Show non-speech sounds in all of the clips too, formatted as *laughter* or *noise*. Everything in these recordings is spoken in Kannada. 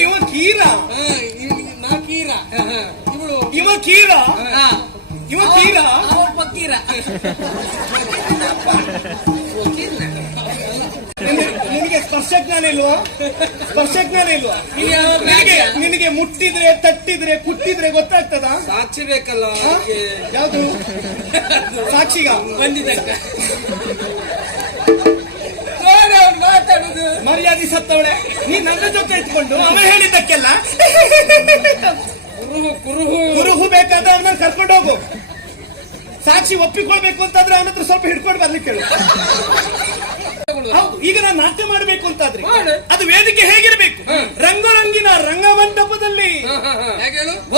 ಇವ ಕೀರ. ನಾ ಕೀರ. ಇವಳು ಇವ ಕೀರ? ಇವ ಕೀರ? ಪಕ್ಕೀರ ನಿನಗೆ- ಸ್ಪರ್ಶ ಜ್ಞಾನ ಇಲ್ವಾ? ಸ್ಪರ್ಶ ಜ್ಞಾನ ಇಲ್ವಾ? ನಿನಗೆ ನಿನಗೆ ಮುಟ್ಟಿದ್ರೆ ತಟ್ಟಿದ್ರೆ ಕುಟ್ಟಿದ್ರೆ ಗೊತ್ತಾಗ್ತದ? ಸಾಕ್ಷಿ ಬೇಕಲ್ಲ ಯಾವುದು? ಸಾಕ್ಷಿಗ? ಅವ್ನು ಮಾತಾಡುದು? ಮರ್ಯಾದೆ ಸತ್ತವಳೆ. ನೀ ನನ್ನ ಜೊತೆ ಇಟ್ಕೊಂಡು ಅವ ಹೇಳಿದ್ದಕ್ಕೆಲ್ಲ? ಕುರುಹು ಕುರುಹು. ಕುರುಹು ಬೇಕಾದ್ರೆ ಅವನ್ನ ಕರ್ಕೊಂಡು ಹೋಗು. ಸಾಕ್ಷಿ ಒಪ್ಪಿಕೊಳ್ಬೇಕು ಅಂತಂದ್ರೆ ಅವನ ಹತ್ರ ಸ್ವಲ್ಪ ಹಿಡ್ಕೊಂಡು ಬರ್ಲಿಕ್ಕೆ ಹೇಳು. ಹೌದು ಈಗ ನಾನು ನಾಟ್ಯ ಮಾಡಬೇಕು ಅಂತಾದ್ರೆ. ಅದು ವೇದಿಕೆ ಹೇಗಿರಬೇಕು? ರಂಗರಂಗಿನ ರಂಗಮಂಟಪದಲ್ಲಿ.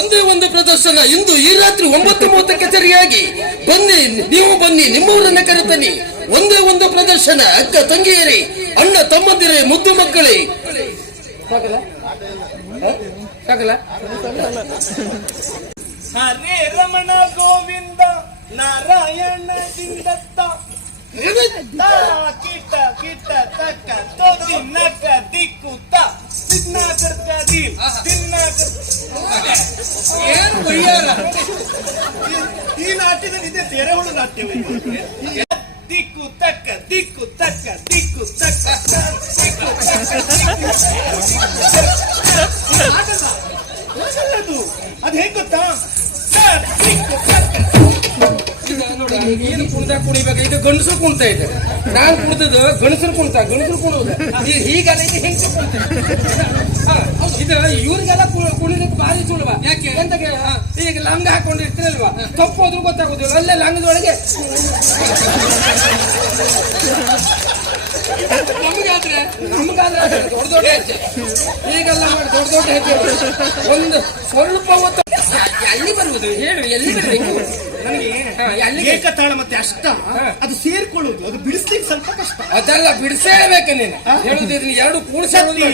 ಒಂದೇ ಒಂದು ಪ್ರದರ್ಶನ ಇಂದು ಈ ರಾತ್ರಿ ಒಂಬತ್ತು ಮೂವತ್ತಕ್ಕೆ ಸರಿಯಾಗಿ. ಬನ್ನಿ ನೀವು ಬನ್ನಿ ನಿಮ್ಮವರನ್ನ ಕರೆತನ್ನಿ. ಒಂದೇ ಒಂದು ಪ್ರದರ್ಶನ ಅಕ್ಕ ತಂಗಿಯರಿ ಅಣ್ಣ ತಮ್ಮಂದಿರೇ ಮುದ್ದು ಮಕ್ಕಳೇ. ಹರೇ ರಮಣ ಗೋವಿಂದ ನಾರಾಯಣ ದಿಂದತ್ತ ಕಿಟ್ಟ ಕಿಟ್ಟ ತಕ್ಕ ತೋದಿ ನಕ್ಕ ದಿಕ್ಕುತ್ತ ತಿನ್ನ ಕರ್ಕ ದೀಲ್ ತಿನ್ನ ಏನು ಈ ನಾಟ್ಯದಲ್ಲಿ ಇದೆ ತೆರೆಹುಳು ನಾಟ್ಯವೇ? ತಕ್ಕ ದಿಕ್ಕು ತಕ್ಕ ದಿಕ್ಕು ತಕ್ಕ ತ, ದಿಕ್ಕು ತಕ್ಕ ದಿಕ್ಕು ಆಗಲ್ಲ. ಆಗಲ್ಲ ಅದು ನೋಡ ಏನು ಕುಣಿದ ಕುಣಿಬೇಕು ಇದು ಗಂಡಸರು ಕುಣ್ತಾ ಇದೆ ನಾನು ಕುಣಿದದ್ದು ಗಂಡಸರು ಕುಣ್ತಾ ಗಂಡಸರು ಕುಣಿದ. ಹೀಗೆಲ್ಲ ಇದು ಹೆಂಗಸರು ಕುಣಿತ ಇದು ಇವ್ರಿಗೆಲ್ಲ ಕುಣಿಲಿಕ್ಕೆ ಭಾರಿ ಸುಲಭ. ಯಾಕೆ ಹಾ, ಈಗ ಲಂಗ ಹಾಕೊಂಡಿರ್ತೀರಲ್ವಾ ತಪ್ಪು ಹೋದ್ರು ಗೊತ್ತಾಗೋದಿಲ್ಲ ಅಲ್ಲೇ ಲಂಗದೊಳಗೆ. ನಮಗಾದ್ರೆ ನಮಗಾದ್ರೆ ದೊಡ್ಡ ದೊಡ್ಡ ಹೆಜ್ಜೆ. ಈಗೆಲ್ಲ ಮಾಡಿ ದೊಡ್ಡ ದೊಡ್ಡ ಹೆಜ್ಜೆ. ಒಂದು ಸ್ವಲ್ಪ ಹೊತ್ತು ಎಲ್ಲಿ ಬರುವುದು? ಹೇಳು ಎಲ್ಲಿ ಬರಬೇಕು? ನನಗೆ? ಏಕತಾಳ ಮತ್ತೆ ಅಷ್ಟ. ಅದು ಸೇರ್ಕೊಳ್ಳುವುದು. ಅದು ಬಿಡಿಸ್ಲಿಕ್ಕೆ ಸ್ವಲ್ಪ ಕಷ್ಟ. ಅದೆಲ್ಲ ಬಿಡಿಸೇಬೇಕು ನೀನು. ಹೇಳುದಿದ್ರೆ ಎರಡು ಕೂಡಿಸ ನಮ್ಮವರು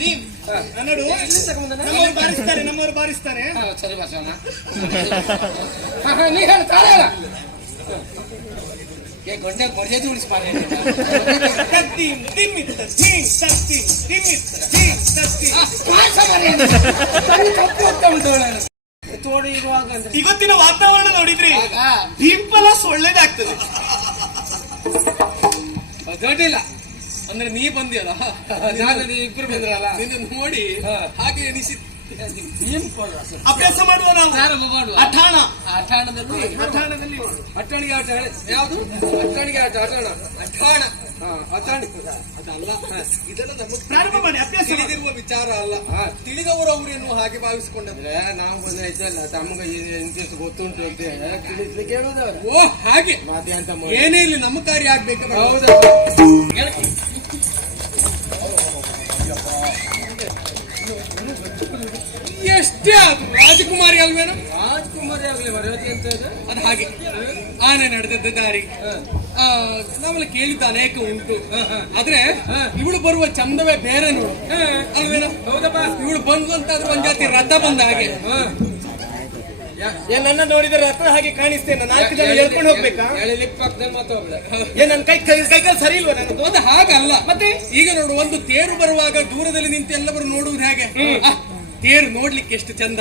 ದೀಮ್ ನೋಡು ನಮ್ಮವ್ರು ಬಾರಿಸ್ತಾರೆ ನಮ್ಮವರು ಬಾರಿಸ್ತಾರೆ. ಸರಿ ಬಸವಣ್ಣ ನೀ ಹೇಳು. ಮರ್ಯಾದೆ ಉಳಿಸಿ ನಾನು. ತೋಡಿ ಇರುವಾಗ. ಇವತ್ತಿನ ವಾತಾವರಣ ನೋಡಿದ್ರಿ ಆ, ಡಿಂಪಲ ಸೊಳ್ಳೆದಾಗ್ತದೆ ದೊಡ್ಡಿಲ್ಲ. ಅಂದ್ರೆ ನೀ ಬಂದಿಯಲ್ಲ? ನಾನು. ಇಬ್ರು ಬಂದ್ರಲ್ಲ? ನಿನ್ನ ನೋಡಿ. ಹಾಗೆ ಎನಿಸಿ ಅಭ್ಯಾಸ ಮಾಡುವ ನಾವು. ಪ್ರಾರಂಭ ಮಾಡುವ. ಅಠಾಣ ಅಠಾಣದಲ್ಲಿ ಅಠಾಣದಲ್ಲಿ ಅಟ್ಟಣಿಗೆ ಆಟ ಹೇಳಿ. ಯಾವುದು? ಅಟ್ಟಣಿಗೆ ಆಟ ಅಠಾಣ ಅಠಾಣ ಪ್ರಾರಂಭ ಮಾಡಿ ಅಭ್ಯಾಸ. ತಿಳಿದಿರುವ ವಿಚಾರ ಅಲ್ಲ. ತಿಳಿದವರವರೇನು ಹಾಗೆ ಭಾವಿಸಿಕೊಂಡ್ರೆ ನಾವು ಬಂದ್ರೆ ಇದಲ್ಲ ತಮಗೆ ಇಂತಿಷ್ಟು ಗೊತ್ತುಂಟು ಅಂತ ತಿಳಿಸ್ಲಿಕ್ಕೆ ಹೇಳೋದವ್ರು. ಓ ಹಾಗೆ. ಮಾತೆ ಅಂತ ಏನೇ ಇಲ್ಲಿ ನಮ್ಮ ಕಾರ್ಯ ಆಗ್ಬೇಕು ಹೌದು. ರಾಜಕುಮಾರಿ ಅಲ್ವೇನು? ರಾಜಕುಮಾರಿ ಆಗ್ಲಿ ಮರ್ಯಾದೆ ಅಂತ ಇದೆ? ಅದು ಹಾಗೆ. ಆನೆ ನಡೆದದ್ದ ದಾರಿ. ನಾವೆಲ್ಲ ಕೇಳಿದ್ದ ಅನೇಕ ಉಂಟು. ಆದ್ರೆ ಇವಳು ಬರುವ ಚಂದವೇ ಬೇರೆ ನೋಡು. ಅಲ್ವೇನ? ಹೌದಪ್ಪ. ಇವಳು ಬಂದ್ಲು ಅಂತಾದ್ರೆ ಒಂದ್ ಜಾತಿ ರಥ ಬಂದ ಹಾಗೆ. ಏನ್ ನನ್ನ ನೋಡಿದ್ರೆ ರಥ ಹಾಗೆ ಕಾಣಿಸ್ತೇನೆ. ನಾಲ್ಕು ಜನ ಹೇಳ್ಕೊಂಡು ಹೋಗ್ಬೇಕಾ? ಏನ್ ನನ್ನ ಕೈ ಕೈ ಸರಿ ಇಲ್ವಾ ನನ್ನದು ಅದು ಹಾಗಲ್ಲ. ಮತ್ತೆ? ಈಗ ನೋಡು ಒಂದು ತೇರು ಬರುವಾಗ ದೂರದಲ್ಲಿ ನಿಂತು ಎಲ್ಲವರು ನೋಡುವುದು ಹೇಗೆ? ತೇರು ನೋಡ್ಲಿಕ್ಕೆ ಎಷ್ಟು ಚಂದ?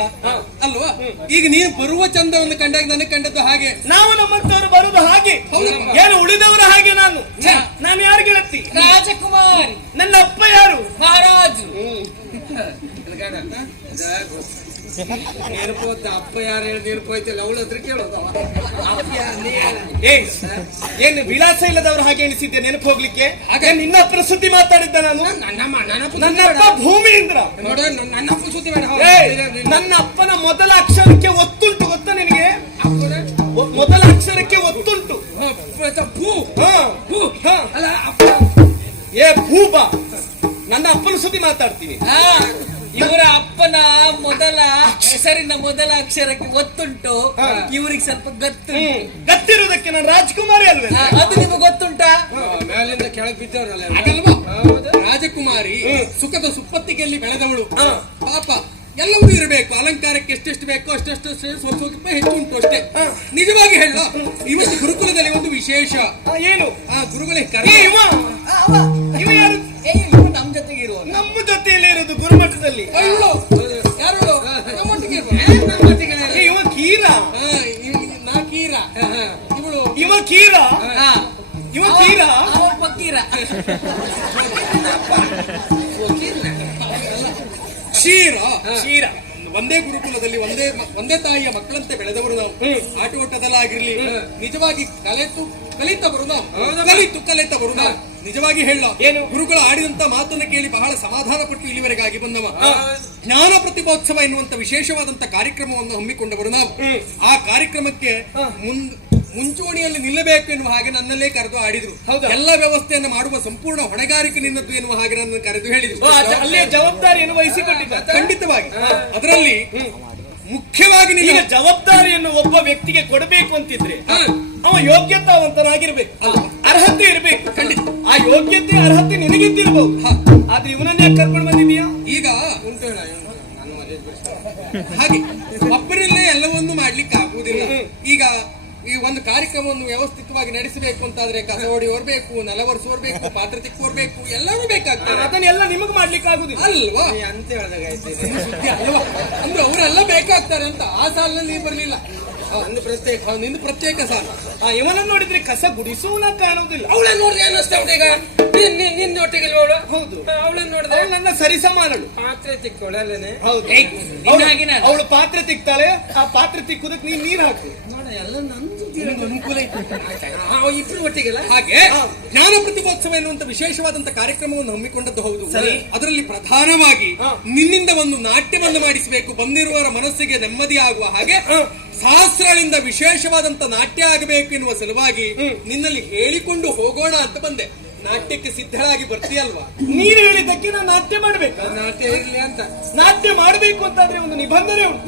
ಅಲ್ವಾ? ಈಗ ನೀನು ಬರುವ ಚಂದವನ್ನು ಕಂಡಾಗ ನನಗೆ ಕಂಡದ್ದು ಹಾಗೆ. ನಾವು ನಮ್ಮಂತವ್ರು ಬರುದು ಹಾಗೆ. ಏನು ಉಳಿದವರು ಹಾಗೆ ನಾನು? ನಾನು ಯಾರು ಗೆಳತಿ? ರಾಜಕುಮಾರಿ. ನನ್ನ ಅಪ್ಪ ಯಾರು? ಮಹಾರಾಜ್ *laughs* ನೆನಪೋತ ಅಪ್ಪ ಯಾರು ಹೇಳಿ ನೆನಪೋಯ್ತಿಲ್ಲ ಅವಳ ಹತ್ರ ಕೇಳೋದು ಏನು ವಿಳಾಸ ಇಲ್ಲದವರು ಹಾಗೆ ಎಣಿಸಿದ್ದೆ ನೆನಪು ಹೋಗ್ಲಿಕ್ಕೆ? ಹಾಗೆ ನಿನ್ನ ಸುದ್ದಿ ಮಾತಾಡಿದ್ದ ನಾನು? ನನ್ನಪ್ಪ ನನ್ನ ಬೇಡ. ಭೂಮಿಯಿಂದ. ನೋಡು ನನ್ನ- ನನ್ನಪ್ಪ ಸುದ್ದಿ ಬೇಡ. ನನ್ನ ಅಪ್ಪನ ಮೊದಲ ಅಕ್ಷರಕ್ಕೆ ಒತ್ತುಂಟು ಗೊತ್ತಾ ನಿನಗೆ? ಅಪ್ಪನ? ಮೊದಲ ಅಕ್ಷರಕ್ಕೆ ಒತ್ತುಂಟು. ಏ ಭೂಬಾ. ನನ್ನ ಅಪ್ಪನ ಸುದ್ದಿ ಮಾತಾಡ್ತೀನಿ. ಇವರ ಅಪ್ಪನ ಮೊದಲ ಹೆಸರಿನ ಮೊದಲ ಅಕ್ಷರಕ್ಕೆ ಗೊತ್ತುಂಟು. ಇವ್ರಿಗೆ ಸ್ವಲ್ಪ ಗತ್ತು ಗತ್ತಿರೋದಕ್ಕೆ ನಾನು ರಾಜ್ಕುಮಾರಿ ಅಲ್ವೇ ಅದು ನಿಮಗೆ ಗೊತ್ತುಂಟಾ? ಮೇಲಿಂದ ಕೆಳಗೆ ಬಿದ್ದವ್ರಲ್ಲ. ರಾಜಕುಮಾರಿ ಸುಖದ ಸುಪ್ಪತ್ತಿಗೆಯಲ್ಲಿ ಬೆಳೆದವಳು. ಪಾಪ. ಎಲ್ಲವೂ ಇರಬೇಕು. ಅಲಂಕಾರಕ್ಕೆ ಎಷ್ಟೆಷ್ಟು ಬೇಕೋ ಅಷ್ಟೆಷ್ಟು ಸ್ವಲ್ಪ ಸ್ವಲ್ಪ ಹೆಚ್ಚು ಉಂಟು ಅಷ್ಟೇ. ನಿಜವಾಗಿ ಹೇಳ ಇವತ್ತು ಗುರುಕುಲದಲ್ಲಿ ಒಂದು ವಿಶೇಷ. ಏನು? ಆ ಗುರುಗಳೇ ಕರೆ ನಮ್ಮ ಜೊತೆಗೆ ಇರುವ ನಮ್ಮ ಜೊತೆಯಲ್ಲೇ ಇರೋದು ಗುರುಮಠದಲ್ಲಿ. ಇವಳು ಯಾರು? ನಮ್ಮೊಟ್ಟಿಗೆ ಇವ ಕೀರ? ನಾ ಕೀರ. ಇವಳು ಇವ ಕೀರ? ಇವ ಕೀರ? ಅವ *laughs* ಕ್ಷೀರ ಕ್ಷೀರ. ಒಂದೇ ಗುರುಕುಲದಲ್ಲಿ ಒಂದೇ ಒಂದೇ ತಾಯಿಯ ಮಕ್ಕಳಂತೆ ಬೆಳೆದವರು ನಾವು. ಆಟೋಟದಲ್ಲಾಗಿರ್ಲಿ ನಿಜವಾಗಿ ಕಲೆತು ಕಲಿತವರು ನಾವು. ಕಲಿತು ಕಲಿತವರು ನಾವು. ನಿಜವಾಗಿ ಹೇಳ. ಏನು? ಗುರುಗಳು ಆಡಿದಂತ ಮಾತನ್ನು ಕೇಳಿ ಬಹಳ ಸಮಾಧಾನ ಪಟ್ಟು ಇಲ್ಲಿವರೆಗಾಗಿ ಬಂದವ. ಜ್ಞಾನ ಪ್ರತಿಭೋತ್ಸವ ಎನ್ನುವಂತ ವಿಶೇಷವಾದಂತ ಕಾರ್ಯಕ್ರಮವನ್ನು ಹಮ್ಮಿಕೊಂಡವರು ನಾವು. ಆ ಕಾರ್ಯಕ್ರಮಕ್ಕೆ ಮುಂದ್ ಮುಂಚೂಣಿಯಲ್ಲಿ ನಿಲ್ಲಬೇಕು ಎನ್ನುವ ಹಾಗೆ ನನ್ನಲ್ಲೇ ಕರೆದು ಆಡಿದ್ರು. ಹೌದಾ? ಎಲ್ಲ ವ್ಯವಸ್ಥೆಯನ್ನು ಮಾಡುವ ಸಂಪೂರ್ಣ ಹೊಣೆಗಾರಿಕೆ ನಿನ್ನದ್ದು ಎನ್ನುವ ಹಾಗೆ ನನ್ನ ಕರೆದು ಹೇಳಿದ್ರು. ಅಲ್ಲೇ ಜವಾಬ್ದಾರಿಯನ್ನು ವಹಿಸಿಕೊಂಡಿದ್ದ ಖಂಡಿತವಾಗಿ. ಅದರಲ್ಲಿ ಮುಖ್ಯವಾಗಿ ನಿಮಗೆ ನಿನ್ನ ಜವಾಬ್ದಾರಿಯನ್ನು ಒಬ್ಬ ವ್ಯಕ್ತಿಗೆ ಕೊಡಬೇಕು ಅಂತಿದ್ರೆ. ಅವ ಯೋಗ್ಯತಾವಂತನಾಗಿರ್ಬೇಕು. ಅರ್ಹತೆ ಇರಬೇಕು. ಖಂಡಿತ. ಆ ಯೋಗ್ಯತೆ ಅರ್ಹತೆ ನಿನಗಿದ್ದಿರ್ಬಹುದು ಆದ್ರೆ ಇವನನ್ನೇ ಯಾಕೆ ಕರ್ಕೊಂಡು ಬಂದಿದೀಯಾ ಈಗ ಹಾಗೆ. ಒಂದು ಕಾರ್ಯಕ್ರಮವನ್ನು ವ್ಯವಸ್ಥಿತವಾಗಿ ನಡೆಸಬೇಕು ಅಂತಾದ್ರೆ ಕಸ ಓಡಿ ಬೇಕು ನೆಲ ಒರೆಸೋರ್ ಬೇಕು ಪಾತ್ರ ತಿಕ್ಕೋರ್ ಬೇಕು ಎಲ್ಲರೂ ಬೇಕಾಗ್ತಾರೆ ಅದನ್ನೆಲ್ಲ ನಿಮಗ್ ಮಾಡ್ಲಿಕ್ಕೆ ಆಗುದಿಲ್ಲ. ಅಲ್ವಾ? ಸುದ್ದಿ ಅಲ್ವಾ? ಅಂದ್ರೆ ಅವರೆಲ್ಲ ಬೇಕಾಗ್ತಾರೆ ಅಂತ. ಆ ಸಾಲಿನಲ್ಲಿ ಬರಲಿಲ್ಲ. ಬರ್ಲಿಲ್ಲ ಒಂದು ಪ್ರತ್ಯೇಕ. ನಿಂದು ಪ್ರತ್ಯೇಕ ಸಾಲ. ಆ, ಇವನನ್ನ ನೋಡಿದ್ರೆ ಕಸ ಗುಡಿಸುವನ ಕಾಣುವುದಿಲ್ಲ ಅವಳ ನೋಡಿದ್ರೆ ಅನ್ನಿಸ್ತಾ ಈಗ. ನಿನ್ ನಿನ್- ನಿನ್ನ ಒಟ್ಟಿಗೆ ಅವಳು? ಹೌದು. ಅವಳನ್ನ ನೋಡಿದ್ರೆ? ಅವಳು ನನ್ನ ಸರಿಸಮಾನಳು ಪಾತ್ರೆ ತಿಕ್ಕೊಳ್ಳಲೇನೆ ಹೌದು. ಅವಳು ಪಾತ್ರೆ ತಿಕ್ತಾಳೆ. ಆ ಪಾತ್ರೆ ತಿಕ್ಕುದಕ್ಕೆ ನೀನ್ ನೀರ್ ಹಾಕು. ನೋಡ ಎಲ್ಲ ನಂದು ಅನುಕೂಲ ಇಬ್ಬರು ಒಟ್ಟಿಗೆಲ್ಲ? ಹಾಗೆ ಜ್ಞಾನ ಪ್ರತಿಭೋತ್ಸವ ಎನ್ನುವಂತ ವಿಶೇಷವಾದಂತ ಕಾರ್ಯಕ್ರಮವನ್ನು ಹಮ್ಮಿಕೊಂಡದ್ದು ಹೌದು. ಅದರಲ್ಲಿ ಪ್ರಧಾನವಾಗಿ. ನಿನ್ನಿಂದ ಒಂದು ನಾಟ್ಯವನ್ನು ಮಾಡಿಸಬೇಕು ಬಂದಿರುವವರ ಮನಸ್ಸಿಗೆ ನೆಮ್ಮದಿ ಆಗುವ ಹಾಗೆ ಸಹಸ್ರಗಳಿಂದ ವಿಶೇಷವಾದಂತ ನಾಟ್ಯ ಆಗಬೇಕು ಎನ್ನುವ ಸಲುವಾಗಿ ನಿನ್ನಲ್ಲಿ ಹೇಳಿಕೊಂಡು ಹೋಗೋಣ ಅಂತ ಬಂದೆ. ನಾಟ್ಯಕ್ಕೆ ಸಿದ್ಧರಾಗಿ ಬರ್ತೀಯಲ್ವಾ? ನೀನು ಹೇಳಿದ್ದಕ್ಕೆ ನಾನು ನಾಟ್ಯ ಮಾಡ್ಬೇಕು. ನಾಟ್ಯ ಇರಲಿ ಅಂತ. ನಾಟ್ಯ ಮಾಡ್ಬೇಕು ಅಂತಾದ್ರೆ ಒಂದು ನಿಬಂಧನೆ ಉಂಟು.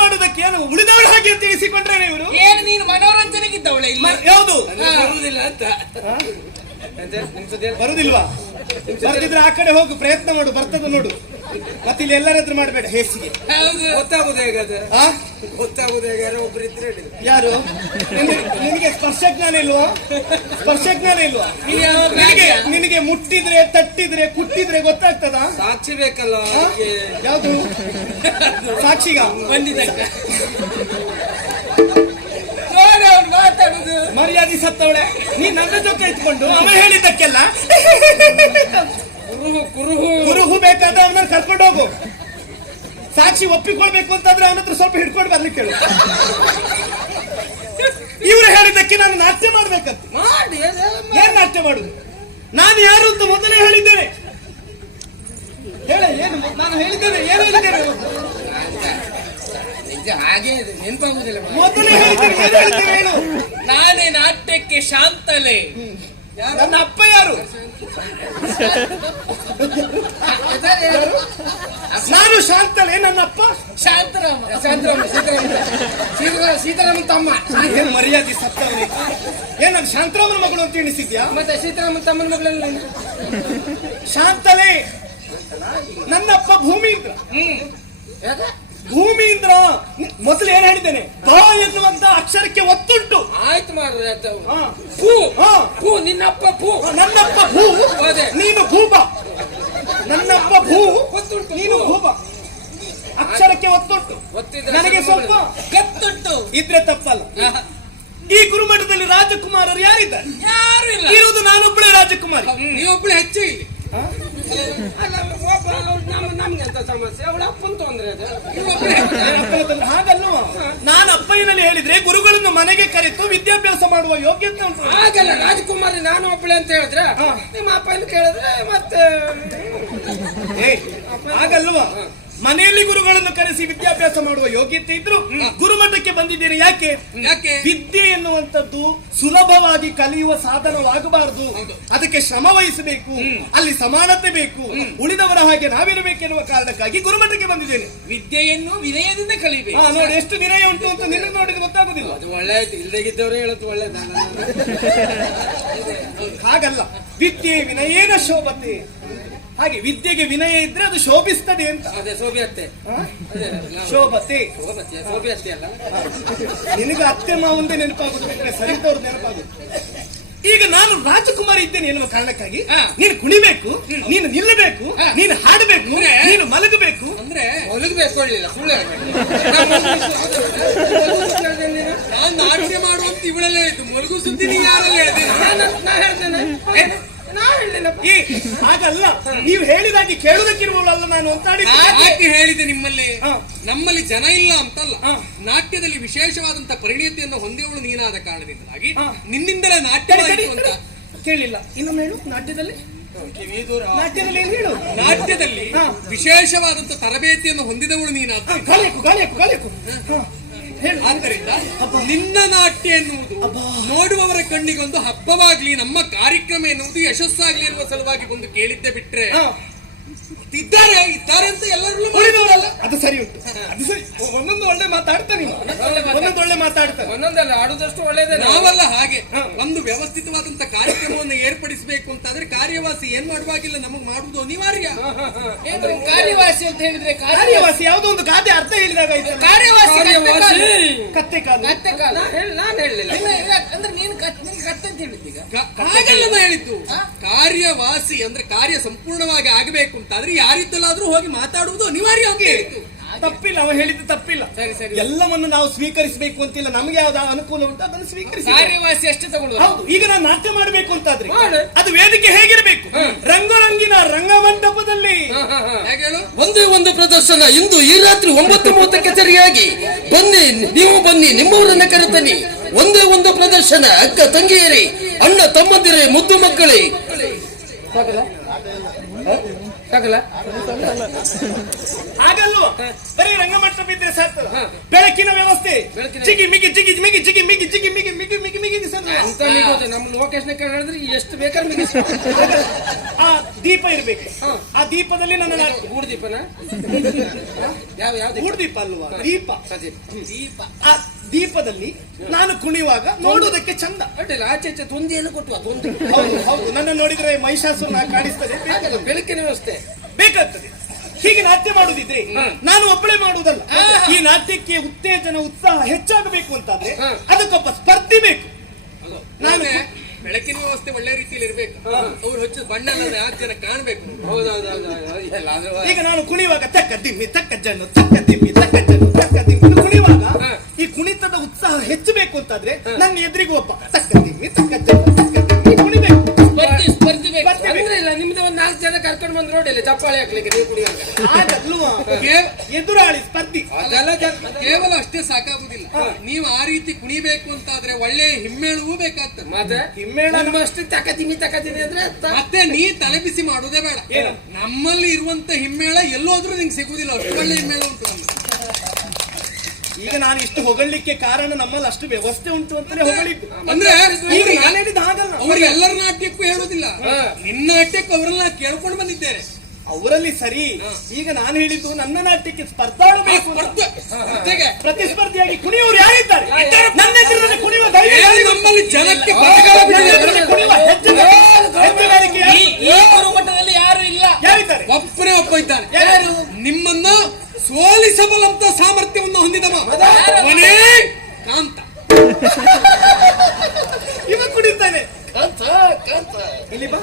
ಮಾಡೋದಕ್ಕೆ ಏನು ಉಳಿದವರು ಹಾಗೆ ಅಂತ ಎಣಿಸಿಕೊಂಡ್ರೆ ಇವರು? ಏನು ನೀನು ಮನೋರಂಜನೆಗಿದ್ದವಳೆ ಇಲ್ಲ? ಯಾವುದು? ಬರುವುದಿಲ್ಲ ಅಂತ. ಬರುದಿಲ್ವಾ? ಬರ್ದಿದ್ರೆ ಆ ಕಡೆ ಹೋಗು ಪ್ರಯತ್ನ ಮಾಡು ಬರ್ತದ ನೋಡು. ಮತ್ತೆ ಇಲ್ಲಿ ಎಲ್ಲರ ಹತ್ರ ಮಾಡಬೇಡ ಹೇಸಿಗೆ. ಗೊತ್ತಾಗುದು ಹೇಗದು ಗೊತ್ತಾಗುದು ಹೇಗೆ? ಯಾರೋ ಒಬ್ರು ಇದ್ರೆ ಯಾರು? ನಿನಗೆ- ಸ್ಪರ್ಶ ಜ್ಞಾನ ಇಲ್ವಾ? ಸ್ಪರ್ಶ ಜ್ಞಾನ ಇಲ್ವಾ? ನಿನಗೆ ನಿನಗೆ ಮುಟ್ಟಿದ್ರೆ ತಟ್ಟಿದ್ರೆ ಕುಟ್ಟಿದ್ರೆ ಗೊತ್ತಾಗ್ತದ? ಸಾಕ್ಷಿ ಬೇಕಲ್ಲ ಯಾವುದು? ಸಾಕ್ಷಿಗ? ಬಂದಿದ್ದ ಮರ್ಯಾದೆ ಸತ್ತವಳೆ? ನೀ ನನ್ನ ಜೊತೆ ಇಟ್ಕೊಂಡು ಅವ ಹೇಳಿದ್ದಕ್ಕೆಲ್ಲ? ಕುರುಹು ಕುರುಹು. ಬೇಕಾದ್ರೆ ಅವನನ್ನ ಕರ್ಕೊಂಡು ಹೋಗು. ಸಾಕ್ಷಿ ಒಪ್ಪಿಕೊಳ್ಬೇಕು ಅಂತಂದ್ರೆ ಅವನ ಹತ್ರ ಸ್ವಲ್ಪ ಹಿಡ್ಕೊಂಡು ಬರ್ಲಿಕ್ಕೆ ಹೇಳು ಇವ್ರು ಹೇಳಿದ್ದಕ್ಕೆ ನಾನು ನಾಟ್ಯ ಮಾಡ್ಬೇಕಂತ. ಮಾಡಿ ಏನ್ ನಾಟ್ಯ ಮಾಡುದು? ನಾನು ಯಾರು ಅಂತ ಮೊದಲೇ ಹೇಳಿದ್ದೇನೆ. ಹೇಳ ಏನು ನಾನು ಹೇಳಿದ್ದೇನೆ ಏನು ಹೇಳಿದ್ದೇನೆ? ಮೊದಲೇ ಹೇಳಿದ್ದೇನೆ ಏನು ಹೇಳಿದ್ದೇನೆ ಹೇಳು ನಾನೇ ನಾಟ್ಯಕ್ಕೆ ಶಾಂತಲೆ ನನ್ನ ಅಪ್ಪ ಯಾರು? ನಾನು ಶಾಂತಲೆ ನನ್ನ ಅಪ್ಪ? ಶಾಂತರಾಮ. ಶಾಂತರಾಮ ಸೀತಾರಾಮ. ಸೀತಾರಾಮ ಸೀತಾರಾಮನ್ ತಮ್ಮ. ಏನ್ ಮರ್ಯಾದೆ ಸತ್ತವನೇ ಏನ್ ನಾನು ಶಾಂತರಾಮನ ಮಗಳು ಅಂತ ಎಣಿಸಿದ್ಯಾ? ಮತ್ತೆ ಸೀತಾರಾಮನ್ ತಮ್ಮನ ಮಗಳಲ್ಲ. ಶಾಂತಲೆ ನನ್ನಪ್ಪ ಭೂಮೀಂದ್ರ. ಯಾಕೆ? ಭೂಮೀಂದ್ರ ಮೊದಲು ಏನ್ ಹೇಳಿದ್ದೇನೆ? ದ ಎನ್ನುವಂತ ಅಕ್ಷರಕ್ಕೆ ಒತ್ತುಂಟು. ಆಯ್ತು ಮಾಡ್ರೆ ಭೂ. ಭೂ ನಿನ್ನಪ್ಪ ಭೂ. ನನ್ನಪ್ಪ ಭೂ. ನೀನು ಭೂಪ. ನನ್ನಪ್ಪ ಭೂ. ಗೊತ್ತುಂಟು ನೀನು. ಭೂಪ. ಅಕ್ಷರಕ್ಕೆ ಒತ್ತುಂಟು. ನನಗೆ ಸ್ವಲ್ಪ ಗೊತ್ತುಂಟು. ಇದ್ರೆ ತಪ್ಪಲ್ಲ. ಈ ಗುರುಮಠದಲ್ಲಿ ರಾಜಕುಮಾರರು ಯಾರಿದ್ದಾರೆ? ಯಾರು ಇಲ್ಲ? ಇರೋದು ನಾನೊಬ್ಬಳೇ ರಾಜಕುಮಾರಿ. ನೀವೊಬ್ಳು ಹೆಚ್ಚು ಇಲ್ಲಿ. ನಮ್ಗೆ ಎಂತ ಸಮಸ್ಯೆ ಅವಳ ಅಪ್ಪನ ತೊಂದ್ರೆ ಹಾಗಲ್ವ ನಾನು ಅಪ್ಪಯ್ಯನಲ್ಲಿ ಹೇಳಿದ್ರೆ ಗುರುಗಳನ್ನು ಮನೆಗೆ ಕರೆತು ವಿದ್ಯಾಭ್ಯಾಸ ಮಾಡುವ ಯೋಗ್ಯತೆ ಉಂಟು. ಹಾಗಲ್ಲ ರಾಜಕುಮಾರಿ ನಾನು ಒಬ್ಬಳೆ ಅಂತ ಹೇಳಿದ್ರೆ ನಿಮ್ಮ ಅಪ್ಪನ ಕೇಳಿದ್ರೆ ಮತ್ತೆ ಹಾಗಲ್ವಾ? ಮನೆಯಲ್ಲಿ ಗುರುಗಳನ್ನು ಕರೆಸಿ ವಿದ್ಯಾಭ್ಯಾಸ ಮಾಡುವ ಯೋಗ್ಯತೆ ಇದ್ರು ಗುರುಮಠಕ್ಕೆ ಬಂದಿದ್ದೇನೆ ಯಾಕೆ? ಯಾಕೆ? ವಿದ್ಯೆ ಎನ್ನುವಂಥದ್ದು ಸುಲಭವಾಗಿ ಕಲಿಯುವ ಸಾಧನವಾಗಬಾರದು. ಅದಕ್ಕೆ ಶ್ರಮ ವಹಿಸಬೇಕು. ಅಲ್ಲಿ ಸಮಾನತೆ ಬೇಕು. ಉಳಿದವರ ಹಾಗೆ ನಾವಿರಬೇಕೆನ್ನುವ ಕಾರಣಕ್ಕಾಗಿ ಗುರುಮಠಕ್ಕೆ ಬಂದಿದ್ದೇನೆ. ವಿದ್ಯೆಯನ್ನು ವಿನಯದಿಂದ ಕಲಿಬೇಕು. ನೋಡಿ ಎಷ್ಟು ವಿನಯ ಉಂಟು ಅಂತ ನಿನ್ನ ನೋಡಿದ್ರೆ ಗೊತ್ತಾಗುದಿಲ್ಲ. ಅದು ಒಳ್ಳೆ ಇಲ್ಲದೆ ಇದ್ದವರೇ ಹೇಳೋದು ಒಳ್ಳೇದಲ್ಲ. *laughs* ಹಾಗಲ್ಲ. ವಿದ್ಯೆ ವಿನಯೇನ ಶೋಭತೆ? ಹಾಗೆ ವಿದ್ಯೆಗೆ ವಿನಯ ಇದ್ರೆ ಅದು ಶೋಭಿಸ್ತದೆ ಅಂತ. ಅದೇ ನಾವು- ಶೋಭತೆ. ಸೋಬತ್ತೆ ಅತ್ತೆ ಅಲ್ಲ. ನಿನಗೆ ಅತ್ತೆ ಮಾವಂದೇ ನೆನಪಾಗುದು ಬಿಟ್ರೆ ಸರಿದವ್ರು ನೆನಪಾಗುದು. ಈಗ ನಾನು ರಾಜಕುಮಾರಿ ಇದ್ದೇನೆ ಎನ್ನುವ ಕಾರಣಕ್ಕಾಗಿ. ನೀನು ಕುಣಿಬೇಕು ನೀನು ನಿಲ್ಲಬೇಕು ನೀನು ಹಾಡಬೇಕು? ನೀನು ಮಲಗಬೇಕು. ಅಂದ್ರೆ ಮಲಗಬೇಕು ನಾನು ನಾಟ್ಯ ಮಾಡುವಂತ ಇವಳೆಲ್ಲ ಹೇಳಿದ್ದು ಮಲಗು ಸುದ್ದಿ ನೀ ಯಾರೆಲ್ಲ ಹೇಳ್ತೀನಿ. ಈ ಹಾಗಲ್ಲ. ನೀವು ಹೇಳಿದಾಗಿ ಕೇಳುವುದಕ್ಕಿರುವವಳಲ್ಲ ನಾನು ಅಂತ ಯಾಕೆ? ಹೇಳಿದೆ ನಿಮ್ಮಲ್ಲಿ. ನಮ್ಮಲ್ಲಿ ಜನ ಇಲ್ಲ ಅಂತಲ್ಲ. ನಾಟ್ಯದಲ್ಲಿ ವಿಶೇಷವಾದಂತ ಪರಿಣಿತಿಯನ್ನು ಹೊಂದಿರುವಳು ನೀನಾದ ಕಾರಣದಿಂದಾಗಿ. ನಿನ್ನಿಂದಲೇ ನಾಟ್ಯ ಅಂತ. ಕೇಳಿಲ್ಲ. ಇನ್ನೊಮ್ಮೆ ಹೇಳು. ನಾಟ್ಯದಲ್ಲಿ? ನಾಟ್ಯದಲ್ಲಿ ಏನು ಹೇಳು? ನಾಟ್ಯದಲ್ಲಿ ಹಾ. ವಿಶೇಷವಾದಂತ ತರಬೇತಿಯನ್ನು ಹೊಂದಿದವಳು ನೀನಾದ ಆದ್ದರಿಂದ ನಿನ್ನ ನಾಟ್ಯ ಎನ್ನುವುದು ನೋಡುವವರ ಕಣ್ಣಿಗೊಂದು ಹಬ್ಬವಾಗ್ಲಿ ನಮ್ಮ ಕಾರ್ಯಕ್ರಮ ಎನ್ನುವುದು ಯಶಸ್ಸಾಗ್ಲಿ ಎನ್ನುವ ಸಲುವಾಗಿ ಒಂದು ಕೇಳಿದ್ದೆ ಬಿಟ್ರೆ. ಇದ್ದಾರೆ ಇದ್ದಾರೆ ಅಂತ ಎಲ್ಲರೂ ಉಳಿದವರಲ್ಲ ಅದು ಸರಿ ಉಂಟು. ಅದು ಸರಿ. ಒಂದೊಂದು ಒಳ್ಳೆ ಮಾತಾಡ್ತಾನೆ ನೀವು. ಒಂದೊಂದು ಒಳ್ಳೆ ಮಾತಾಡ್ತಾನೆ ಒಂದೊಂದಲ್ಲ ಆಡುದಷ್ಟು ಒಳ್ಳೇದೇ ನಾವಲ್ಲ ಹಾಗೆ. ಒಂದು ವ್ಯವಸ್ಥಿತವಾದಂತ ಕಾರ್ಯಕ್ರಮವನ್ನು ಏರ್ಪಡಿಸಬೇಕು ಅಂತಾದ್ರೆ ಕಾರ್ಯವಾಸಿ ಏನ್ ಮಾಡುವಾಗಿಲ್ಲ ನಮಗ್ ಮಾಡುವುದು ಅನಿವಾರ್ಯ. ಏನು ಕಾರ್ಯವಾಸಿ ಅಂತ ಹೇಳಿದ್ರೆ ಕಾರ್ಯವಾಸಿ ಯಾವುದೋ ಒಂದು ಗಾದೆ ಅರ್ಥ ಹೇಳಿದಾಗ. ಕಾರ್ಯವಾಸಿ. ಕತ್ತೆ ಕಾಲ ಕತ್ತೆ ಕಾಲ ನಾನು ಹೇಳಲಿಲ್ಲ. ಅಂದ್ರೆ ನೀನು ಕತ್ ಅಂತ ಹೇಳಿದ್ದೀಗ ಕ- ಹಾಗಲ್ಲ ಹೇಳಿದ್ದು. ಕಾರ್ಯವಾಸಿ ಅಂದ್ರೆ ಕಾರ್ಯ ಸಂಪೂರ್ಣವಾಗಿ ಆಗಬೇಕು ಅಂತಾದ್ರೆ ಯಾರಿದ್ದಲ್ಲಾದ್ರೂ ಹೋಗಿ ಮಾತಾಡುವುದು ಅನಿವಾರ್ಯ ಅಂತ ಹೇಳಿದ್ದು. ತಪ್ಪಿಲ್ಲ ಅವ ಹೇಳಿದ್ದು ತಪ್ಪಿಲ್ಲ. ಸರಿ ಸರಿ. ಎಲ್ಲವನ್ನು ನಾವು ಸ್ವೀಕರಿಸಬೇಕು ಅಂತಿಲ್ಲ. ನಮಗೆ ಯಾವ್ದು ಅನುಕೂಲ ಉಂಟು ಅದನ್ನು ಸ್ವೀಕರಿಸಿ. ಕಾರ್ಯವಾಸಿ ಅಷ್ಟೇ ತಗೊಂಡು ಹೌದು ಈಗ ನಾನು ನಾಟ್ಯ ಮಾಡಬೇಕು ಅಂತಾದ್ರೆ ಮಾಡು. ಅದು ವೇದಿಕೆ ಹೇಗಿರಬೇಕು? ರಂಗುರಂಗಿನ ರಂಗಮಂಟಪದಲ್ಲಿ. ಒಂದೇ ಒಂದು ಪ್ರದರ್ಶನ. ಇಂದು ಈ ರಾತ್ರಿ ಒಂಬತ್ತು ಮೂವತ್ತಕ್ಕೆ ಸರಿಯಾಗಿ. ಬನ್ನಿ ನೀವು ಬನ್ನಿ ನಿಮ್ಮವರನ್ನ ಕರೆತನಿ ಒಂದೇ ಒಂದು ಪ್ರದರ್ಶನ. ಅಕ್ಕ ತಂಗಿಯರೇ ಅಣ್ಣ ತಮ್ಮಂದಿರೇ ಮುದ್ದು ಮಕ್ಕಳೇ ಸಾಕಲ್ಲ? ಹಾಗಲ್ವ ಬರೀ ರಂಗಮಂಟಪ ಇದ್ರೆ ಸಾಕು. ಬೆಳಕಿನ ವ್ಯವಸ್ಥೆ. ಬೆಳಕಿನ- ಜಿಗಿ ಮಿಗಿ ಜಿಗಿ ಮಿಗಿ ಜಿಗಿ ಮಿಗಿ ಜಿಗಿ ಮಿಗಿ ಮಿಗಿ ಮಿಗಿ. ಅಂತ ನಿಗೋದು ನಮ್ಮ ಲೋಕೇಶ್ನ ಹೇಳಿದ್ರೆ ಎಷ್ಟು ಬೇಕಾದ್ರೆ ಮಿಗಿಸ್ ಆ ದೀಪ ಇರ್ಬೇಕು. ಆ ದೀಪದಲ್ಲಿ ನನ್ನ ನಾಟ್ಯ ಗೂಡು ದೀಪನ? ಯಾವ ಯಾವ ಗೂಡು ದೀಪ ಅಲ್ವಾ? ದೀಪ. ದೀಪ. ಆ ದೀಪದಲ್ಲಿ ನಾನು ಕುಣಿಯುವಾಗ ನೋಡೋದಕ್ಕೆ ಚಂದ. ಅಡ್ಡಿಲ್ಲ ಆಚೆ ಆಚೆ ತೊಂದಿಯನ್ನು ಕೊಟ್ಟು ಅದೊಂದು ಹೌದು ಹೌದು. ನನ್ನ ನೋಡಿದ್ರೆ ಮಹಿಷಾಸುರನ ಕಾಣಿಸ್ತದೆ. ಹಾಗಲ್ಲ ಬೆಳಕಿನ ವ್ಯವಸ್ಥೆ. ಬೇಕಾಗ್ತದೆ. ಹೀಗೆ ನಾಟ್ಯ ಮಾಡುದಿದ್ರೆ ನಾನು ಒಬ್ಬಳೇ ಮಾಡುವುದಲ್ಲ. ಈ ನಾಟ್ಯಕ್ಕೆ ಉತ್ತೇಜನ ಉತ್ಸಾಹ ಹೆಚ್ಚಾಗಬೇಕು ಅಂತಾದ್ರೆ ಹಾ. ಅದಕ್ಕೊಬ್ಬ ಸ್ಪರ್ಧಿ ಬೇಕು. ನಾನು ನಾನು ಬೆಳಕಿನ ವ್ಯವಸ್ಥೆ ಒಳ್ಳೆ ರೀತಿಯಲ್ಲಿ ಇರ್ಬೇಕು. ಅವ್ರು ಹಚ್ಚಿದ ಬಣ್ಣ ಯಾಕೆ ಜನ ಕಾಣ್ಬೇಕು ಈಗ ನಾನು ಕುಣಿಯುವಾಗ ತಕ್ಕ ದಿಮ್ಮಿ ತಕ್ಕ ಜನ್ನು ತಕ್ಕ ದಿಮ್ಮಿ ತಕ್ಕ ಜನ್ನು ತಕ್ಕ ದಿಮ್ಮಿ ಕುಣಿಯುವಾಗ ಈ ಕುಣಿತದ ಉತ್ಸಾಹ ಹೆಚ್ಚಬೇಕು ಅಂತಾದ್ರೆ ನನ್ನ ಎದುರಿಗೂ ಒಪ್ಪ ತಕ್ಕ ದಿಮ್ಮಿ ತಕ್ಕ ಜಣ್ಣು ಕರ್ಕೊಂಡು ಬಂದ್ ನೋಡಿ ಇಲ್ಲಿ ಚಪ್ಪಾಳೆ ಹಾಕ್ಲಿಕ್ಕೆ ನೀವು ಎದುರಾಳಿ ಸ್ಪರ್ಧಿ. ಅದೆಲ್ಲ ಕೇವಲ ಅಷ್ಟೇ ಸಾಕಾಗುದಿಲ್ಲ. ನೀವು ಆ ರೀತಿ ಕುಣಿಬೇಕು ಅಂತಾದ್ರೆ ಒಳ್ಳೆ ಹಿಮ್ಮೇಳವೂ ಬೇಕಾಗ್ತದೆ. ಮತ್ತೆ? ಹಿಮ್ಮೇಳ ಅಷ್ಟು ತಕತಿಮಿ ತಕತಿನಿ ಅಂದ್ರೆ ಮತ್ತೆ ನೀ ತಲೆಬಿಸಿ ಮಾಡೋದೇ ಬೇಡ. ನಮ್ಮಲ್ಲಿ ಇರುವಂತ ಹಿಮ್ಮೇಳ ಎಲ್ಲೋದ್ರೂ ನಿಂಗೆ ಸಿಗುದಿಲ್ಲ. ಅಷ್ಟು ಒಳ್ಳೆ ಹಿಮ್ಮೇಳ ಉಂಟು ಈಗ ನಾನು ಇಷ್ಟು ಹೊಗಳಿಕ್ಕೆ ಕಾರಣ ನಮ್ಮಲ್ಲಿ ಅಷ್ಟು ವ್ಯವಸ್ಥೆ ಉಂಟು ಅಂತಲೇ ಹೊಗಳಿದ್ದು. ಅಂದ್ರೆ ಈಗ ನಾನು ಹೇಳಿದ ಹಾಗಲ್ಲ. ಅವ್ರಿಗೆ ಎಲ್ಲರ ನಾಟ್ಯಕ್ಕೂ ಹೇಳುದಿಲ್ಲ. ನಿನ್ನ ನಾಟ್ಯಕ್ಕೂ ಅವರೆಲ್ಲ ಕೇಳ್ಕೊಂಡು ಬಂದಿದ್ದೇನೆ ಅವರಲ್ಲಿ ಸರಿ. ಈಗ ನಾನು ಹೇಳಿದ್ದು ನನ್ನ ನಾಟ್ಯಕ್ಕೆ ಸ್ಪರ್ಧಾಳು ಬೇಕು ಸ್ಪರ್ಧೆ. ಸ್ಪರ್ಧೆಗೆ. ಪ್ರತಿಸ್ಪರ್ಧಿಯಾಗಿ ಕುಣಿಯುವವರು ಯಾರಿದ್ದಾರೆ? ನನ್ನ ಎದುರಲ್ಲಿ ಕುಣಿಯುವ ಧೈರ್ಯ ನಮ್ಮಲ್ಲಿ ಜನಕ್ಕೆ ಈ ಯಾರು? ಇಲ್ಲ ಯಾರಿದ್ದಾರೆ? ಒಪ್ಪ ಇದ್ದಾರೆ. ಇದ್ದಾನೆ ಯಾರು? ನಿಮ್ಮನ್ನ ಸೋಲಿಸಬಲ್ಲಂತ ಸಾಮರ್ಥ್ಯವನ್ನು ಹೊಂದಿದವ. ಅವನೇ ಕಾಂತ. ಇವ ಕುಡಿತಾನೆ ಕಾಂತ ಕಾಂತ. ಇಲ್ಲಿ ಬಾ.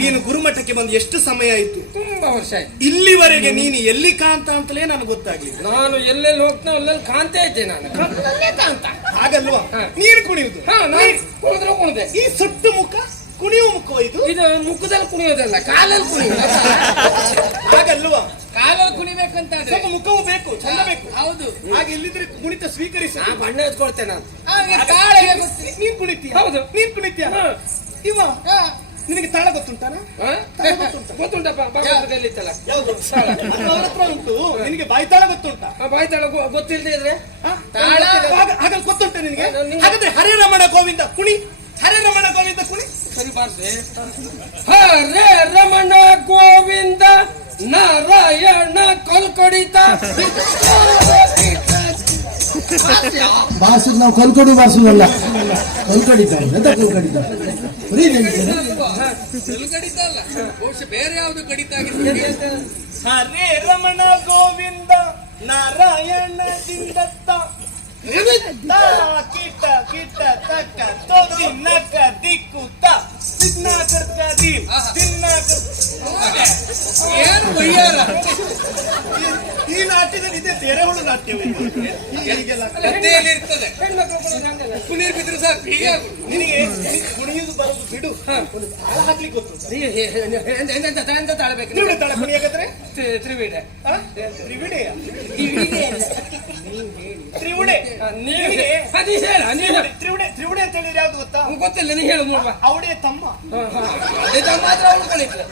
ನೀನು ಗುರುಮಠಕ್ಕೆ ಬಂದು ಎಷ್ಟು ಸಮಯ ಆಯ್ತು? ತುಂಬಾ ವರ್ಷ ಆಯ್ತು. ಇಲ್ಲಿವರೆಗೆ ನೀನು ಎಲ್ಲಿ ಕಾಂತ ಅಂತಲೇ ನನಗೆ ಗೊತ್ತಾಗ್ಲಿಲ್ಲ. ನಾನು ಎಲ್ಲೆಲ್ಲಿ ಹೋಗ್ತಾ ಅಲ್ಲೆಲ್ಲಿ ಕಾಣ್ತಾ ಇದ್ದೆ ನಾನು. ಕಾಂತ ಹಾಗಲ್ವಾ ನೀನು ಕುಣಿಯುದು. ಹಾ ನಾನು ಕುಣಿದ್ರು ಕುಣಿದೆ. ಈ ಸುಟ್ಟು ಮುಖ ಕುಣಿಯುವ ಮುಖ ಇದು? ಇದು ಮುಖದಲ್ಲಿ ಕುಣಿಯೋದಲ್ಲ ಕಾಲಲ್ಲಿ ಕುಣಿಯೋದು. *laughs* ಹಾಗಲ್ವಾ? ಕಾಲಲ್ಲಿ ಕುಣಿಬೇಕಂತ ಸ್ವಲ್ಪ ಮುಖವು ಬೇಕು ಚಂದ ಬೇಕು. ಹೌದು. ಹಾಗೆ ಇಲ್ಲಿದ್ರೆ ಕುಣಿತ ಸ್ವೀಕರಿಸಿ. ಆ ಬಣ್ಣ ಎತ್ಕೊಳ್ತೇನೆ ನಾನು. ಹಾಗೆ ನೀನ್ ಕುಣಿತೀಯ? ಹೌದು. ನೀನ್ ಕುಣಿತೀಯ? ಹಾ. ಇವ ನಿನಗೆ ತಾಳ ಗೊತ್ತುಂಟಾನ? ಗೊತ್ತುಂಟಪ್ಪ ಅವ್ರ ಹತ್ರ ಉಂಟು. ನಿನಗೆ ಬಾಯ್ತಾಳ ಗೊತ್ತುಂಟಾ? ಬಾಯಿ ತಾಳ ಗೊತ್ತಿಲ್ಲದೆ ಇದ್ರೆ? ಹಾಗಾದ್ರೆ ಗೊತ್ತುಂಟ ನಿನಗೆ? ನಾನು ನಿಂಗೆ- ಹಾಗಾದ್ರೆ ಹರೇ ರಮಣ ಗೋವಿಂದ ಕುಣಿ. ಹರೇ ರಮಣ ಗೋವಿಂದ ಕುಣಿ. ಸರಿ ಬಾರ್ದೆ ಹರೇ ರಮಣ ಗೋವಿಂದ ನಾರಾಯಣ ಕೊಲ್ಕೊಡಿತ. ಬಾರ್ಸಿದ್ ನಾವು ಕಲ್ಕೊಡಿ ಬಾಸು ಕಲ್ಕಡಿದ್ದಾರೆ ಎಂತ ಬರೀ. ಕಡಿತ ಅಲ್ಲ ಬಹುಶಃ ಬೇರೆ ಯಾವ್ದು ಕಡಿತ ಆಗಿದೆ ಹರೇ ರಮಣ ಗೋವಿಂದ ನಾರಾಯಣದಿಂದತ್ತ ತಾ ಕಿಟ ಕಿಟ ತಕ್ಕ ತೋದಿ ನಕ್ಕ ದಿಕ್ಕು ತಿನ್ನ ಕರ್ಕ ತಿನ್ನ ಏನು ಬಯ್ಯಾರ ಈ ನಾಟ್ಯದಲ್ಲಿ ಇದೆ ತೆರೆಹುಳು ನಾಟ್ಯವೇ ನಾಟ್ಯ ಇರ್ತದೆ ಉಪ್ಪು ನೀರು ಬಿದ್ರು ಸಾಕು. ನಿನಗೆ ಕುಣಿಯುದು ಬರೋದು ಬಿಡು. ಹಾಕ್ಲಿಕ್ಕೆ ಗೊತ್ತು. ಎಂತ- ತಾಳ್ಬೇಕು ತ್ರಿವಿಡೆ ತಾಳ ಕುಣಿಯಾಗದ್ರೆ ತ್ರಿವಿಡೆ? ತ್ರಿವಿಡೆಯ ತ್ರಿವುಡೆ. ಆ, ನೀ ನಿನಗೆ ನೀ ಹೇಳ ನೀ ಹೇಳ. ತ್ರಿವುಡೆ ತ್ರಿವುಡೆ ಅಂತ ಹೇಳಿದ್ರೆ ಯಾವ್ದು ಗೊತ್ತಾ? ಅವ್ನು ಗೊತ್ತಿಲ್ಲ ನೀ ಹೇಳು ನೋಡುವ. ಅವಡೆ ತಮ್ಮ. ಇದು ಮಾತ್ರ ಅವಳು ಕಳೀತದೆ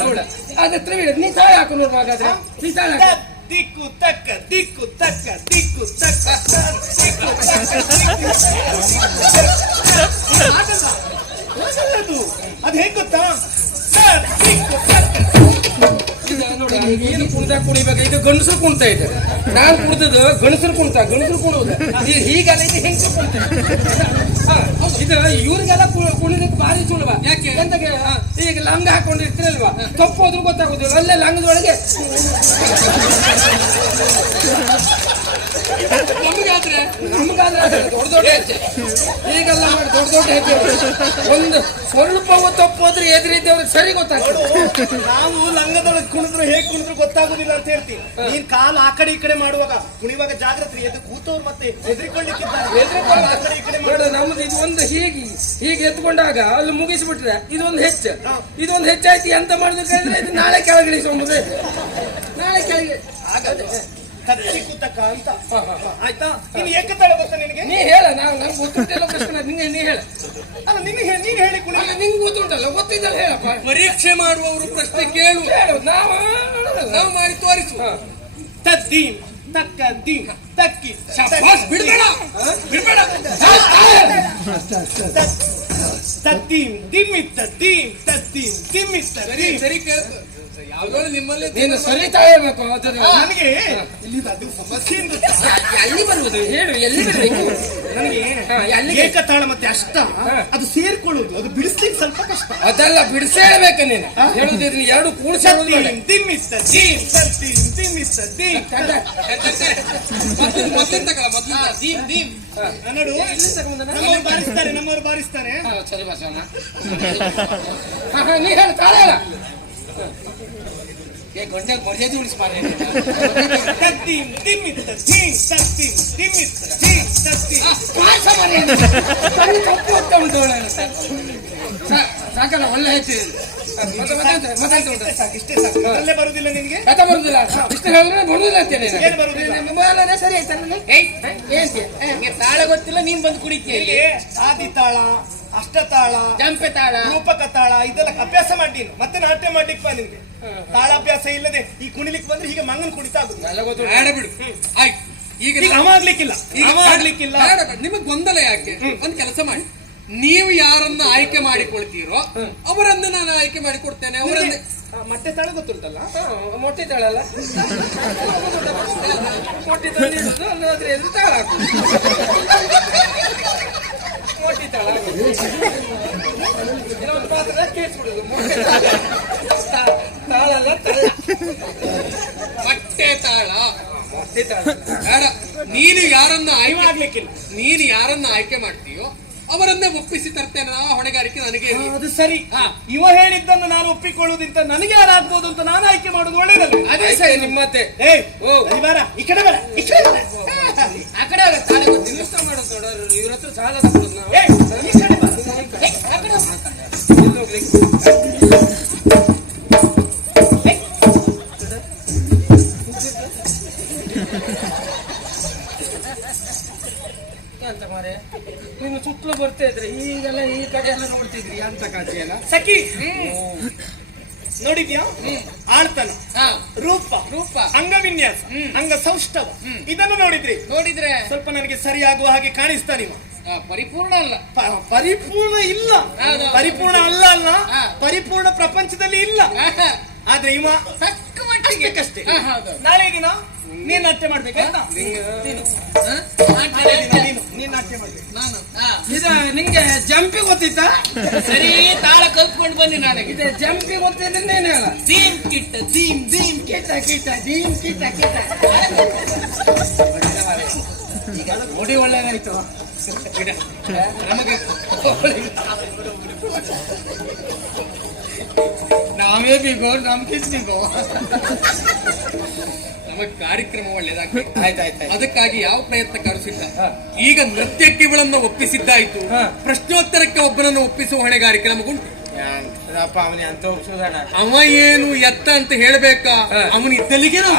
ನೋಡ ಅದೇ ತ್ರಿವಿಡ ನೀ ತಾಳಿ ಹಾಕು ನೋಡುವ ಹಾಗಾದ್ರೆ. ನೀ ತಾಳಿ ಹಾಕು. ದಿಕ್ಕು ತಕ್ಕ ದಿಕ್ಕು ತಕ್ಕ ದಿಕ್ಕು ತಕ್ಕ ದಿಕ್ಕು ತಕ್ಕ ಅದು ಹೇಗ್ ಗೊತ್ತಾ? ಏನು ಕುಣಿದಾಗ ಕುಣಿಬೇಕು? ಇದು ಗಂಡಸರು ಕುಣ್ತಾ ಇದೆ ನಾನು ಕುಣಿದದ್ದು ಗಂಡಸರು ಕುಣಿತ ಗಂಡಸರು ಕುಣುವುದು. ಈಗ ಹೀಗಲ್ಲ ಇದು ಹೆಂಗಸರು ಇದು ಇವ್ರಿಗೆಲ್ಲ ಕುಣಿದಕ್ಕೆ ಭಾರಿ ಸುಲಭ. ಯಾಕೆ? ಎಂತ ಈಗ ಲಂಗ ಹಾಕೊಂಡಿರ್ತೀರಲ್ವಾ? ತಪ್ಪು ಹೋದ್ರು ಗೊತ್ತಾಗೋದಿಲ್ಲ. ಅಲ್ಲೇ ಲಂಗದೊಳಗೆ ನಮಗಾದ್ರೆ ನಮಗಾದ್ರೆ ದೊಡ್ಡ ದೊಡ್ಡ ಹೆಜ್ಜೆ ಈಗೆಲ್ಲ ಮಾಡಿ ದೊಡ್ಡ ದೊಡ್ಡ ಹೆಜ್ಜೆ ಒಂದು ಸ್ವಲ್ಪ ತಪ್ಪು ಹೋದ್ರೆ ಎದುರಿದ್ದವ್ರಿಗೆ ಸರಿ ಗೊತ್ತಾಗ್ತದೆ ನಾವು ಲಂಗದೊಳಗೆ ಕುಣಿದ್ರು ಹೇಗೆ ಕುಣಿದ್ರು ಗೊತ್ತಾಗುದಿಲ್ಲ ಅಂತ ಹೇಳ್ತೀವಿ ನೀನ್ ಕಾಲು ಆ ಕಡೆ ಈ ಕಡೆ ಮಾಡುವಾಗ ಕುಣಿವಾಗ ಜಾಗ್ರತೆ ಎದ್ದು ಕೂತವ್ರು ಮತ್ತೆ ಹೆದರಿಕೊಳ್ಳಿಕ್ಕಿದ್ದಾರೆ ಎದುರುಕೊಳ್ಳ ಆ ಕಡೆ ಈ ಕಡೆ ನೋಡು, ನಮ್ದು ಇದು ಒಂದು ಹೀಗೆ ಹೀಗೆ ಎತ್ಕೊಂಡಾಗ ಅಲ್ಲಿ ಮುಗಿಸ್ಬಿಟ್ರೆ ಇದೊಂದು ಹೆಚ್ಚು. ಇದೊಂದು ಹೆಚ್ಚಾಯ್ತು ಎಂತ ಮಾಡಿದ್ರೆ ಇದು ನಾಳೆ ಕೆಳಗಿಳಿಸೋದು ನಾಳೆ ಕೆಳಗೆ ಆಗದೆ ಕತ್ತಿ ಕುತಕ ಅಂತ ಆಯ್ತಾ? ಇನ್ನು ಏಕತಾಳ ಗೊತ್ತ ನಿನಗೆ? ನೀ ಹೇಳ ನಾವು ನಮ್ಗೆ ಗೊತ್ತುಂಟಲ್ಲ ಪ್ರಶ್ನೆ ನಿಂಗೆ ನೀ ಹೇಳ. ಅಲ್ಲ ನಿನಗೆ ನೀನ್ ಹೇಳಿ ಕುಣಿ. ಅಲ್ಲ ನಿಂಗೆ ಗೊತ್ತುಂಟಲ್ಲ ಗೊತ್ತಿದ್ದಲ್ಲ ಹೇಳಪ್ಪ. ಪರೀಕ್ಷೆ ಮಾಡುವವರು ಪ್ರಶ್ನೆ ಕೇಳು. ಹೇಳು ನಾವು ನಾವು ಮಾಡಿ ತೋರಿಸು. ತದ್ದಿ ತಕ್ಕ ದೀಂ ತಕ್ಕಿ ಶಬ್ಬಾಸ್, ಬಿಡಬೇಡ. ಬಿಡಬೇಡ. ತದ್ದೀಂ ದಿಮ್ಮಿತ್ತ ದೀಂ ತದ್ದೀಂ ದಿಮ್ಮಿತ್ತ ಸರಿ ಸರಿ ಕೇಳ್ತು ನೀನು ಸರಿತಾ ಇರ್ಬೇಕು ನನಗೆ ಇಲ್ಲಿ ಅದು ಸಮಸ್ಯೆ? ಎಲ್ಲಿ ಬರುವುದು? ಹೇಳು ಎಲ್ಲಿ ಬರಬೇಕು ನನಗೆ? ಏಕತಾಳ ಮತ್ತೆ ಅಷ್ಟ. ಅದು ಸೇರ್ಕೊಳ್ಳುದು ಅದು ಬಿಡಿಸ್ಲಿಕ್ಕೆ ಸ್ವಲ್ಪ ಕಷ್ಟ. ಅದೆಲ್ಲ ಬಿಡಿಸೇ ಹೇಳ್ಬೇಕು ನೀನು. ಹೇಳುದಿದ್ರೆ ಎರಡು ಕೂಡಿಸ ನಮ್ಮವ್ರು ಬಾರಿಸ್ತಾರೆ ನಮ್ಮವ್ರು ಬಾರಿಸ್ತಾರೆ. ಸರಿ ಬಸವಣ್ಣ ನೀ ಹೇಳು ತಾಳ ಏ ಗಂಟೆ ಮರ್ಯಾದೆ ಉಳಿಸಿ ತಪ್ಪು ಹೋಗ್ತಾ ಉಂಟು ಸಾಕಲ್ಲ ಒಳ್ಳೆ ಹೆಚ್ಚು? ಇಷ್ಟೇ ಅಲ್ಲೇ ಬರುದಿಲ್ಲ ನಿನ್ಗೆ ಕಥ ಬರುದಿಲ್ಲ. ಇಷ್ಟು ಹೇಳಿದ್ರೆ ಬರುದಿಲ್ಲ. ಏನ್ ಬರುದಿಲ್ಲ? ಸರಿ ಆಯ್ತಾ ಏನ್ ತಾಳ ಗೊತ್ತಿಲ್ಲ ನೀನ್ ಬಂದು ಕುಡಿತೀಯ. ಹೀಗೆ ಆದಿತಾಳ. ಅಷ್ಟತಾಳ ಜಂಪೆ ತಾಳ ರೂಪಕ ತಾಳ ಇದೆಲ್ಲ ಅಭ್ಯಾಸ ಮಾಡಿ ಮತ್ತೆ ನಾಟ್ಯ ಮಾಡ್ಲಿಕ್ಕೆ ಬಾ ನಿನ್ಗೆ ತಾಳಾಭ್ಯಾಸ ಇಲ್ಲದೆ ಈ ಕುಣಿಲಿಕ್ಕೆ ಬಂದ್ರೆ ಹೀಗೆ ಮಂಗನ್ ಕುಣಿತ ಆಗುದು ಬಿಡು ಆಯ್ತು ಈಗ ಅವ ಆಗ್ಲಿಕ್ಕಿಲ್ಲ ಈಗ ಅವ ಆಗ್ಲಿಕ್ಕಿಲ್ಲ ಬೇಡ ಬೇಡ. ಗೊಂದಲ ಯಾಕೆ ಒಂದ್ ಕೆಲಸ ಮಾಡಿ ನೀವು ಯಾರನ್ನ ಆಯ್ಕೆ ಮಾಡಿಕೊಳ್ತೀರೋ ಅವರನ್ನ ನಾನು ಆಯ್ಕೆ ಮಾಡಿಕೊಡ್ತೇನೆ ಅವರನ್ನ ಮತ್ತೆ ಮೊಟ್ಟೆ ತಾಳ ಗೊತ್ತುಂಟಲ್ಲ ಮೊಟ್ಟೆ ತಾಳಲ್ಲ ಮೊಟ್ಟೆ ತಾಳ ಅಲ್ಲಿ ತಾಳ ತಾಳ. ಇನ್ನೊಂದು ಪಾತ್ರೆ ಕೇಳಿಸ್ಬಿಡುದು ತಾಳ ತಾಳಲ್ಲ ತಳ. ಮೊಟ್ಟೆ ತಾಳ. ಮೊಟ್ಟೆ ತಾಳ. ಬೇಡ. ನೀನು ಯಾರನ್ನ ಆಯ್ ಆಯ್ಕೆ ಆಗ್ಲಿಕ್ಕಿಲ್ಲ. ನೀನು ಯಾರನ್ನ ಆಯ್ಕೆ ಮಾಡ್ತೀಯೋ ಅವರನ್ನೇ ಒಪ್ಪಿಸಿ ತರ್ತೇನೆ ಆ ಹೊಣೆಗಾರಿಕೆ ನನಗೆ. ಅದು ಸರಿ. ಇವ ಹೇಳಿದ್ದನ್ನು ನಾನು ಒಪ್ಪಿಕೊಳ್ಳುವುದಿಂತ ನನಗೆ ಯಾರಾಗ್ಬೋದು ಅಂತ ನಾನು ಆಯ್ಕೆ ಮಾಡುದು ಒಳ್ಳೇದಲ್ಲ ಅದೇ ಸರಿ ನಿಮ್ಮತ್ತೆ ಏ ಓ. ಈ ಕಡೆ ಬರ ಈ ಕಡೆ ಬೇಡ. అక్కడే తాళి ఇష్టం మేడం చూడరు ఇద్దరు చాలా ಸುತ್ತಲೂ ಬರ್ತಾ ಈಗೆಲ್ಲ ಈ ಕಡೆ ಎಲ್ಲ ನೋಡ್ತಿದ್ರಿ ಅಂತ ಕಾಚಿಯಲ್ಲ ಸಖಿ ನೋಡಿದ್ಯಾ ಆಳ್ತಾನ ರೂಪ. ರೂಪ. ಅಂಗವಿನ್ಯಾಸ. ಅಂಗ ಸೌಷ್ಠವ ಇದನ್ನು ನೋಡಿದ್ರಿ? ನೋಡಿದ್ರೆ? ಸ್ವಲ್ಪ ನನಗೆ ಸರಿಯಾಗುವ ಹಾಗೆ ಕಾಣಿಸ್ತಾ ನೀವು ಪರಿಪೂರ್ಣ ಅಲ್ಲ. ಪರಿಪೂರ್ಣ ಇಲ್ಲ. ಪರಿಪೂರ್ಣ ಅಲ್ಲ ಅಲ್ಲ. ಪರಿಪೂರ್ಣ ಪ್ರಪಂಚದಲ್ಲಿ ಇಲ್ಲ. ಆದ್ರೆ ಇವ ತಕ್ಕ ಮಟ್ಟಿಗೆ. ನೀನ್ ನಾಟ್ಯ ಮಾಡ್ಬೇಕಾಯ್ತಾ ನೀನು. ನಾಟ್ಯ ಮಾಡ್ಬೇಕು. ನಾನು. ಇದು ನಿಂಗೆ ಜಂಪಿ ಗೊತ್ತಿತ್ತ? ಸರಿ ತಾಳ ಕಲ್ತ್ಕೊಂಡು ಬನ್ನಿ ನನಗೆ. ಇದೆ ಜಂಪಿ ಗೊತ್ತಿದ್ರೆ ನೀನೇ ಹೇಳ ದೀಮ್ ಕಿಟ್ಟ ದೀಮ್ ದೀಮ್ ಕಿಟ ಕಿಟ್ಟ ದೀಮ್ ಕಿಟ್ಟ ಕಿಟ ಈಗ ನೋಡಿ ಒಳ್ಳೇದಾಯ್ತು. ನಮಗೆ ನಾವೇ ಬಿಗೋ ನಮ್ಗೆ ಕಿಸ್ನಿಗೋ ನಮಗೆ ಕಾರ್ಯಕ್ರಮ ಒಳ್ಳೇದಾಗ್ತದೆ ಅದಕ್ಕಾಗಿ ಯಾವ ಪ್ರಯತ್ನ ಕರೆಸಿಲ್ಲ ಈಗ ನೃತ್ಯಕ್ಕೆ ಇವಳನ್ನ ಒಪ್ಪಿಸಿದ್ದಾಯ್ತು. ಪ್ರಶ್ನೋತ್ತರಕ್ಕೆ ಒಬ್ಬರನ್ನು ಒಪ್ಪಿಸುವ ಹೊಣೆ ಕಾರ್ಯಕ್ರಮ ಅವ ಏನು ಎತ್ತ ಅಂತ ಹೇಳ್ಬೇಕಾ? ಅವನಿದ್ದಲ್ಲಿಗೆ ನಾವು